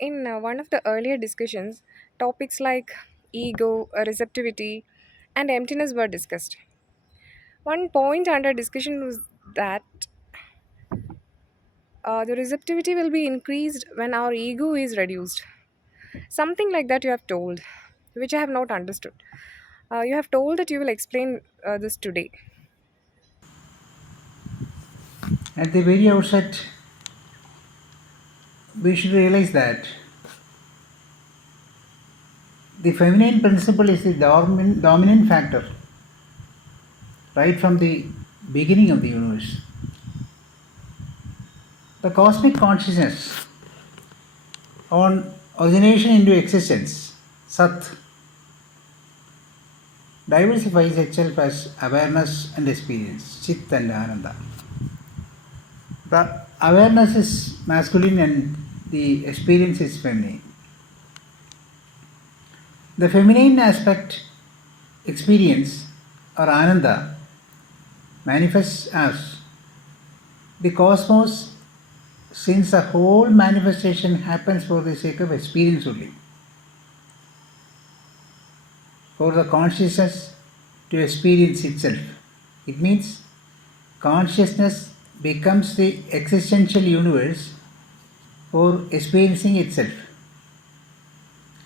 In one of the earlier discussions, topics like ego, receptivity, and emptiness were discussed. One point under discussion was that the receptivity will be increased when our ego is reduced. Something like that you have told, which I have not understood. You have told that you will explain this today. At the very outset, we should realize that the feminine principle is the dominant factor right from the beginning of the universe. The cosmic consciousness on origination into existence, Sat, diversifies itself as awareness and experience, Chith and Ananda. The awareness is masculine and the experience is feminine. The feminine aspect, experience or Ananda, manifests as the cosmos, since the whole manifestation happens for the sake of experience only, for the consciousness to experience itself. It means consciousness becomes the existential universe for experiencing itself.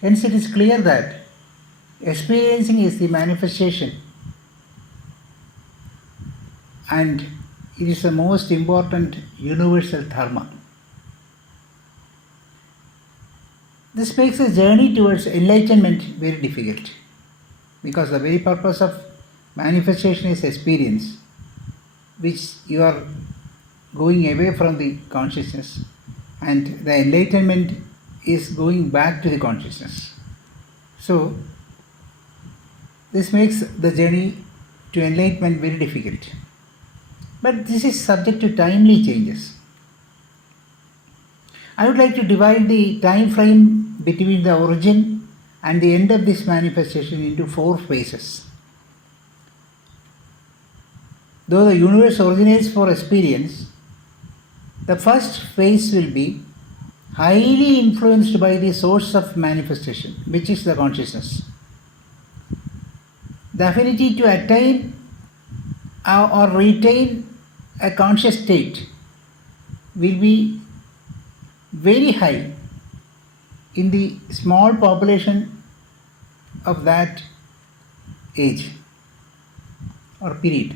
Hence, it is clear that experiencing is the manifestation and it is the most important universal dharma. This makes the journey towards enlightenment very difficult because the very purpose of manifestation is experience, which you are going away from the consciousness, and the enlightenment is going back to the consciousness. So, this makes the journey to enlightenment very difficult. But this is subject to timely changes. I would like to divide the time frame between the origin and the end of this manifestation into 4 phases. Though the universe originates for experience, the first phase will be highly influenced by the source of manifestation, which is the consciousness. The affinity to attain or retain a conscious state will be very high in the small population of that age or period.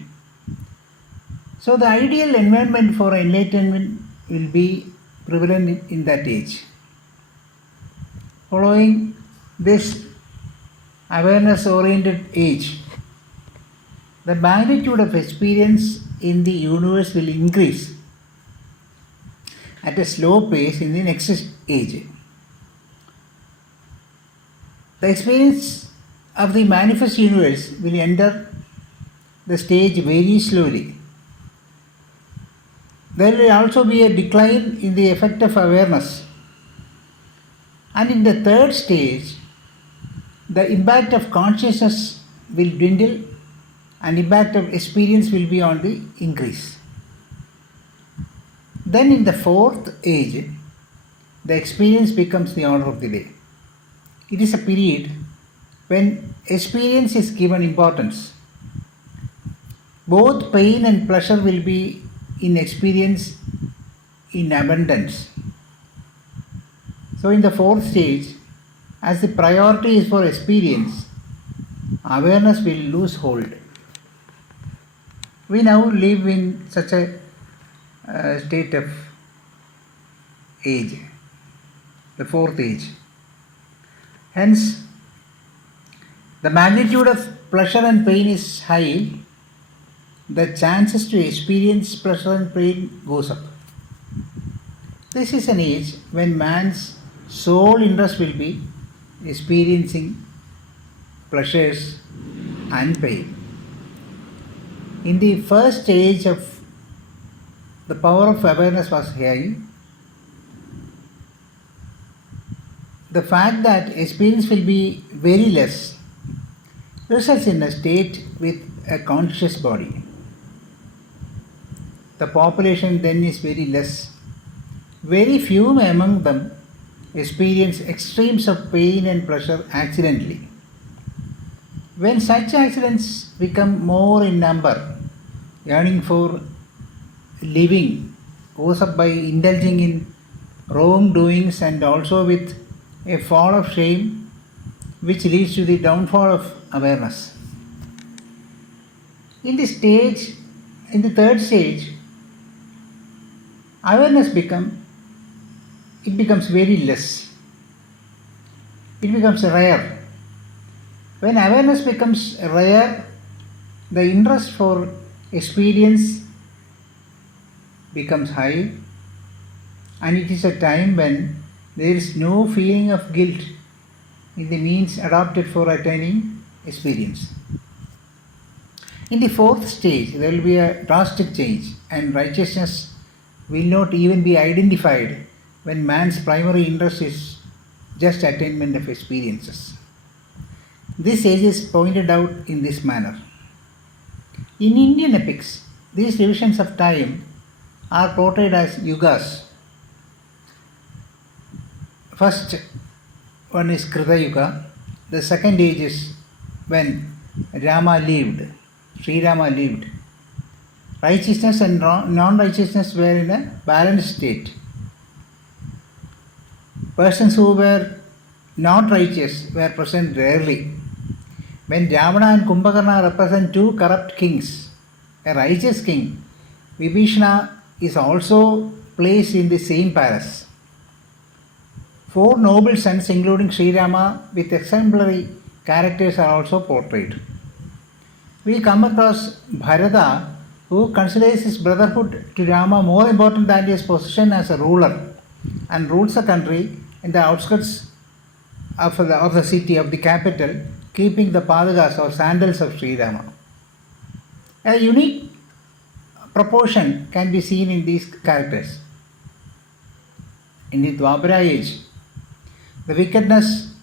So the ideal environment for enlightenment will be prevalent in that age. Following this awareness oriented age, the magnitude of experience in the universe will increase at a slow pace in the next age. The experience of the manifest universe will enter the stage very slowly. There will also be a decline in the effect of awareness. And in the third stage, the impact of consciousness will dwindle and impact of experience will be on the increase. Then in the fourth age, the experience becomes the order of the day. It is a period when experience is given importance. Both pain and pleasure will be in experience in abundance. So in the fourth stage, as the priority is for experience, awareness will lose hold. We now live in such a state of age, the fourth age. Hence, the magnitude of pleasure and pain is high, the chances to experience pleasure and pain goes up. This is an age when man's sole interest will be experiencing pleasures and pain. In the first stage of the power of awareness was high. The fact that experience will be very less results in a state with a conscious body. The population then is very less. Very few among them experience extremes of pain and pleasure accidentally. When such accidents become more in number, yearning for living goes up by indulging in wrongdoings and also with a fall of shame which leads to the downfall of awareness. In this stage, in the third stage, awareness becomes very less. It becomes rare. When awareness becomes rare, the interest for experience becomes high, and it is a time when there is no feeling of guilt in the means adopted for attaining experience. In the fourth stage, there will be a drastic change, and righteousness will not even be identified when man's primary interest is just attainment of experiences. This stage is pointed out in this manner. In Indian epics, these divisions of time are portrayed as yugas. First one is Krita Yuga. The second age is when Rama lived, Sri Rama lived. Righteousness and non-righteousness were in a balanced state. Persons who were not righteous were present rarely. When Ravana and Kumbhakarna represent two corrupt kings, a righteous king, Vibhishana is also placed in the same palace. Four noble sons, including Sri Rama, with exemplary characters, are also portrayed. We come across Bharata, who considers his brotherhood to Rama more important than his position as a ruler, and rules the country in the outskirts of the city, of the capital, keeping the padagas or sandals of Sri Rama. A unique proportion can be seen in these characters. In the Dwapara age, the wickedness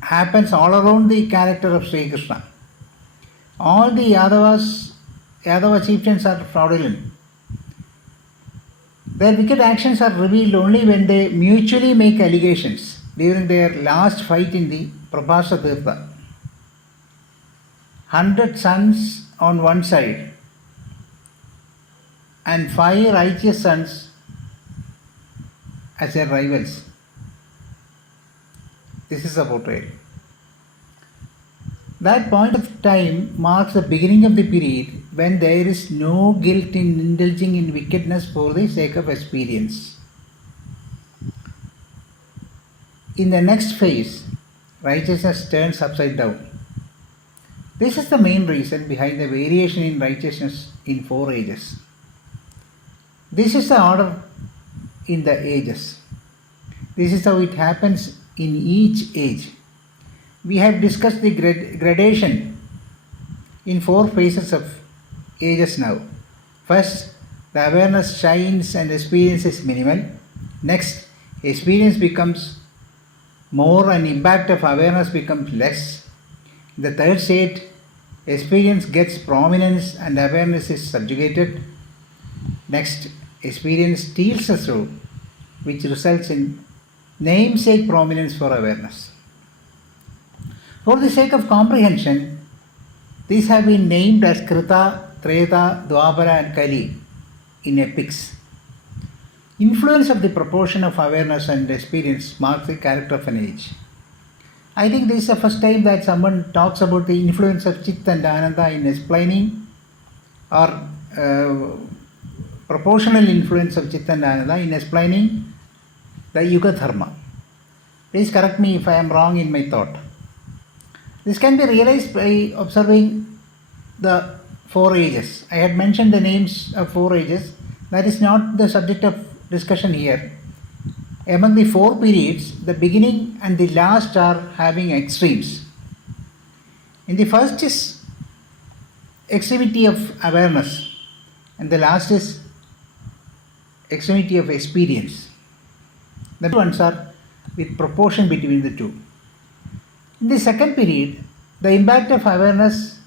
happens all around the character of Sri Krishna. All the Yadava chieftains are fraudulent. Their wicked actions are revealed only when they mutually make allegations during their last fight in the Prabhasa Tirtha. 100 sons on one side and 5 righteous sons as their rivals. This is a portrayal. That point of time marks the beginning of the period when there is no guilt in indulging in wickedness for the sake of experience. In the next phase, righteousness turns upside down. This is the main reason behind the variation in righteousness in 4 ages. This is the order in the ages. This is how it happens in each age. We have discussed the gradation in 4 phases of ages now. First, the awareness shines and experience is minimal. Next, experience becomes more and impact of awareness becomes less. In the third state, experience gets prominence and awareness is subjugated. Next, experience steals the soul, which results in namesake prominence for awareness. For the sake of comprehension, these have been named as Krita, Treta, Dwapara and Kali in epics. Influence of the proportion of awareness and experience marks the character of an age. I think this is the first time that someone talks about the influence of Chith and Ananda in explaining, or proportional influence of Chith and Ananda in explaining the Yuga Dharma. Please correct me if I am wrong in my thought. This can be realized by observing the 4 ages. I had mentioned the names of 4 ages. That is not the subject of discussion here. Among the 4 periods, the beginning and the last are having extremes. In the first is extremity of awareness, and the last is extremity of experience. The two ones are with proportion between the two. In the second period, the impact of awareness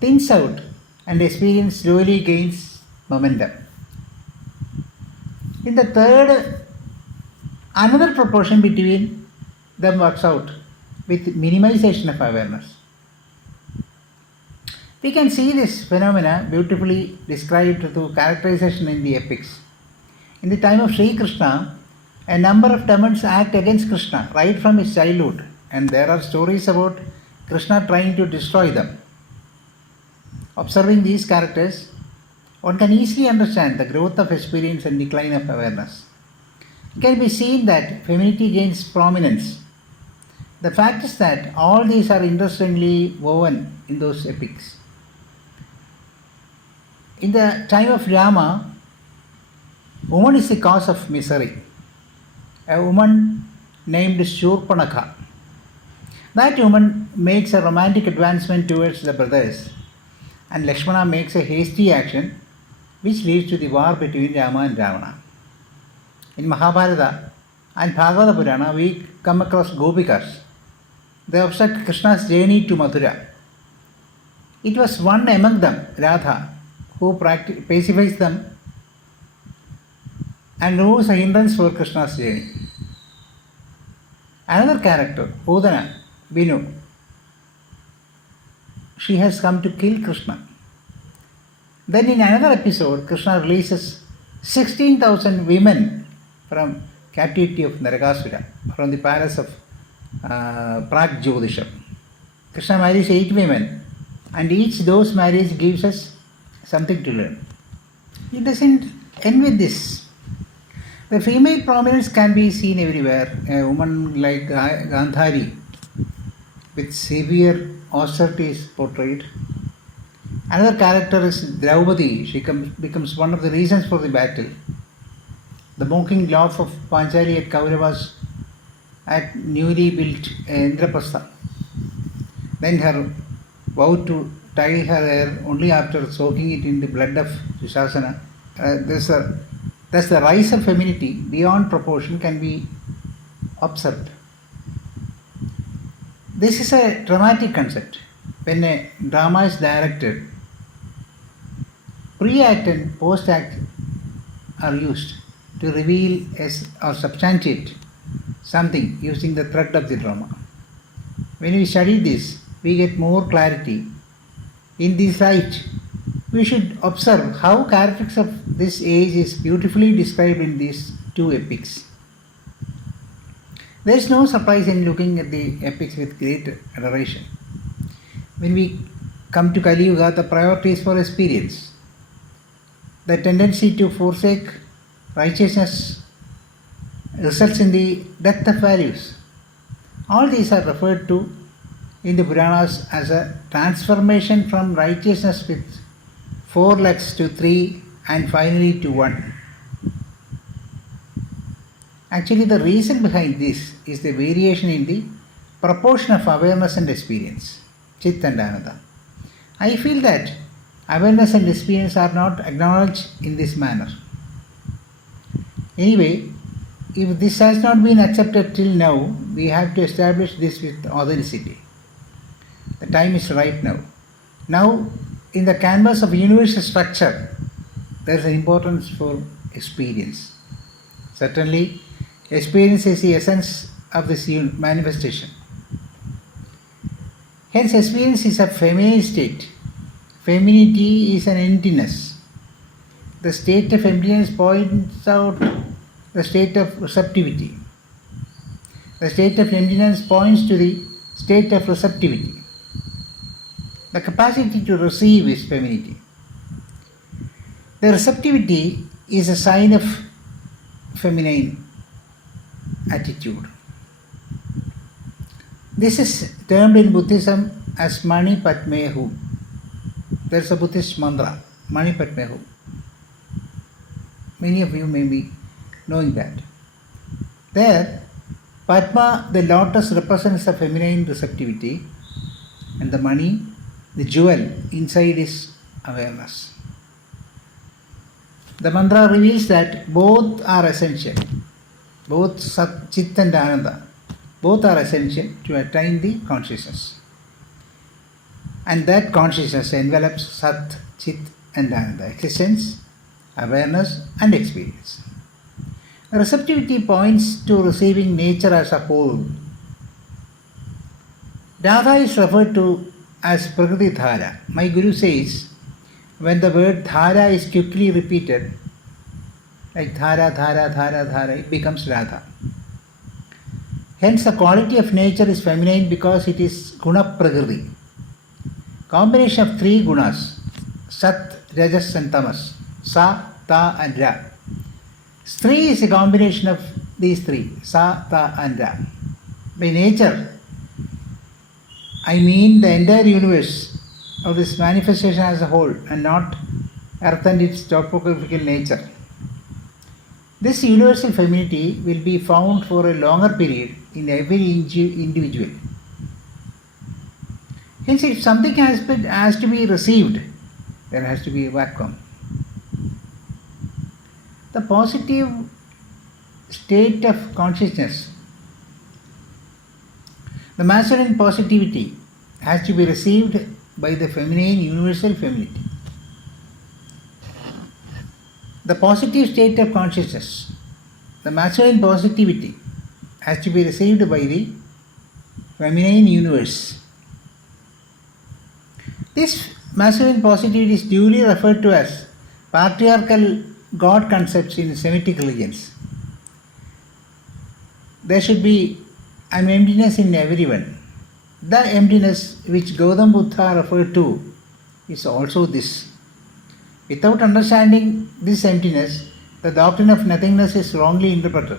thins out and experience slowly gains momentum. In the third Another proportion between them works out with minimization of awareness. We can see this phenomena beautifully described through characterization in the epics. In the time of Sri Krishna, a number of demons act against Krishna right from his childhood, and there are stories about Krishna trying to destroy them. Observing these characters, one can easily understand the growth of experience and decline of awareness. It can be seen that femininity gains prominence. The fact is that all these are interestingly woven in those epics. In the time of Rama, woman is the cause of misery. A woman named Shurpanakha. That woman makes a romantic advancement towards the brothers, and Lakshmana makes a hasty action which leads to the war between Rama and Ravana. In Mahabharata and Bhagavata Purana, we come across Gopikas. They obstruct Krishna's journey to Mathura. It was one among them, Radha, who pacifies them and removes a hindrance for Krishna's journey. Another character, Udana, Binu, she has come to kill Krishna. Then in another episode, Krishna releases 16,000 women from captivity of Narakasura, from the palace of Pragjyotisham. Krishna marries 8 women, and each those marriage gives us something to learn. It doesn't end with this. The female prominence can be seen everywhere. A woman like Gandhari with severe austerity is portrayed. Another character is Draupadi. She becomes one of the reasons for the battle. The mocking laugh of Panchali at Kauravas at newly built Indraprastha. Then her vow to tie her hair only after soaking it in the blood of Dushasana. Thus the rise of femininity beyond proportion can be observed. This is a dramatic concept. When a drama is directed, pre-act and post-act are used to reveal or substantiate something using the thread of the drama. When we study this, we get more clarity. In this light, we should observe how characters of this age is beautifully described in these 2 epics. There is no surprise in looking at the epics with great adoration. When we come to Kali Yuga, the priority is for experience. The tendency to forsake righteousness results in the death of values. All these are referred to in the Puranas as a transformation from righteousness with 4 legs to 3 and finally to 1. Actually, the reason behind this is the variation in the proportion of awareness and experience, Chith and Ananda. I feel that awareness and experience are not acknowledged in this manner. Anyway, if this has not been accepted till now, we have to establish this with authenticity. The time is right now. Now, in the canvas of universal structure, there is an importance for experience. Certainly, experience is the essence of this manifestation. Hence, experience is a feminine state. Femininity is an emptiness. The state of emptiness points out the state of receptivity. The state of emptiness points to the state of receptivity. The capacity to receive is femininity. The receptivity is a sign of feminine attitude. This is termed in Buddhism as Mani Padme Hum. There is a Buddhist mantra, Mani Padme Hum. Many of you may be knowing that. There, Padma, the lotus, represents the feminine receptivity, and the Mani, the jewel inside, is awareness. The mantra reveals that both are essential. Both Sat, Chith and Ananda, both are essential to attain the consciousness. And that consciousness envelops Sat, Chith and Ananda, existence, awareness and experience. Receptivity points to receiving nature as a whole. Radha is referred to as Prakriti Dhara. My Guru says, when the word Dhara is quickly repeated, like Dhara, Dhara, Dhara, Dhara, it becomes Radha. Hence, the quality of nature is feminine because it is Guna Prakriti. Combination of three gunas, Sat, Rajas and Tamas, Sa, Ta and Ra. Stree is a combination of these three, Sa, Ta and Ra. By nature, I mean the entire universe of this manifestation as a whole and not earth and its topographical nature. This universal femininity will be found for a longer period in every individual. Hence, if something has to be received, there has to be a vacuum. The positive state of consciousness, the masculine positivity, has to be received by the feminine universal femininity. The positive state of consciousness, the masculine positivity, has to be received by the feminine universe. This masculine positivity is duly referred to as patriarchal God concepts in Semitic religions. There should be an emptiness in everyone. The emptiness which Gautam Buddha referred to is also this. Without understanding this emptiness, the doctrine of nothingness is wrongly interpreted.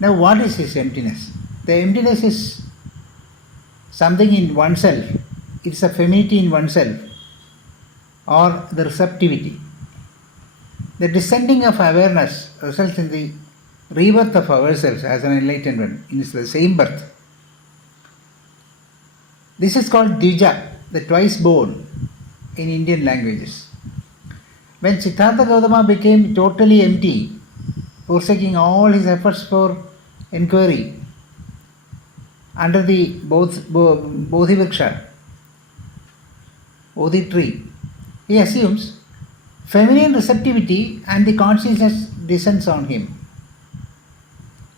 Now, what is this emptiness? The emptiness is something in oneself. It's a femininity in oneself, or the receptivity. The descending of awareness results in the rebirth of ourselves as an enlightened one in the same birth. This is called Dvija, the twice born in Indian languages. When Siddhartha Gautama became totally empty, forsaking all his efforts for inquiry under the Bodhi tree, he assumes feminine receptivity and the consciousness descends on him.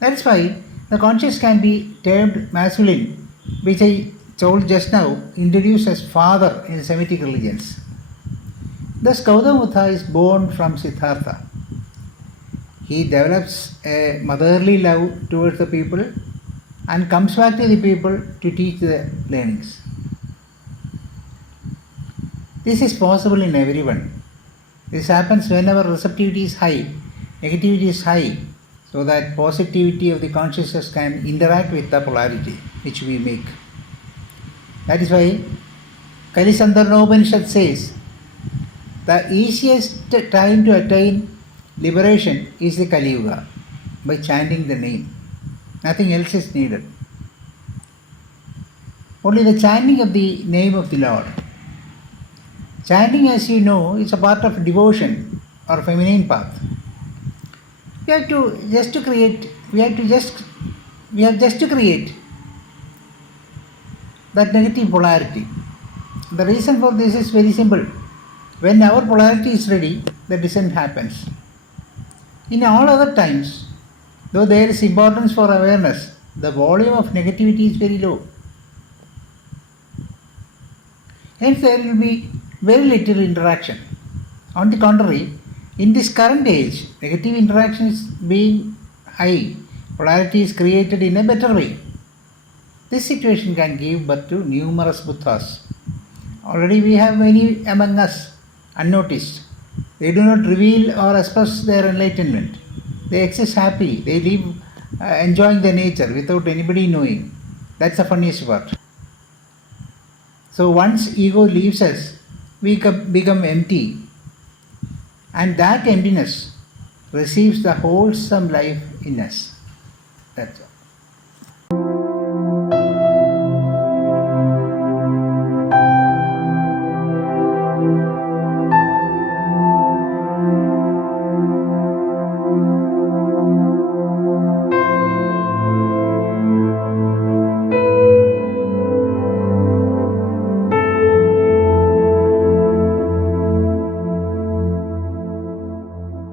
That's why the conscious can be termed masculine, which I told just now, introduced as father in Semitic religions. Thus, Gautama Buddha is born from Siddhartha. He develops a motherly love towards the people and comes back to the people to teach the learnings. This is possible in everyone. This happens whenever receptivity is high, negativity is high, so that positivity of the consciousness can interact with the polarity which we make. That is why Kalisandarna Upanishad says the easiest time to attain liberation is the Kali Yuga, by chanting the name. Nothing else is needed. Only the chanting of the name of the Lord. Chanting, as you know, is a part of devotion or feminine path. We have just to create that negative polarity. The reason for this is very simple. When our polarity is ready, the descent happens. In all other times, though there is importance for awareness, the volume of negativity is very low. Hence, there will be very little interaction. On the contrary, in this current age, negative interaction is being high, polarity is created in a better way. This situation can give birth to numerous Buddhas. Already we have many among us, unnoticed. They do not reveal or express their enlightenment. They exist happily. They live enjoying the nature without anybody knowing. That's the funniest part. So once ego leaves us, we become empty. And that emptiness receives the wholesome life in us. That's all.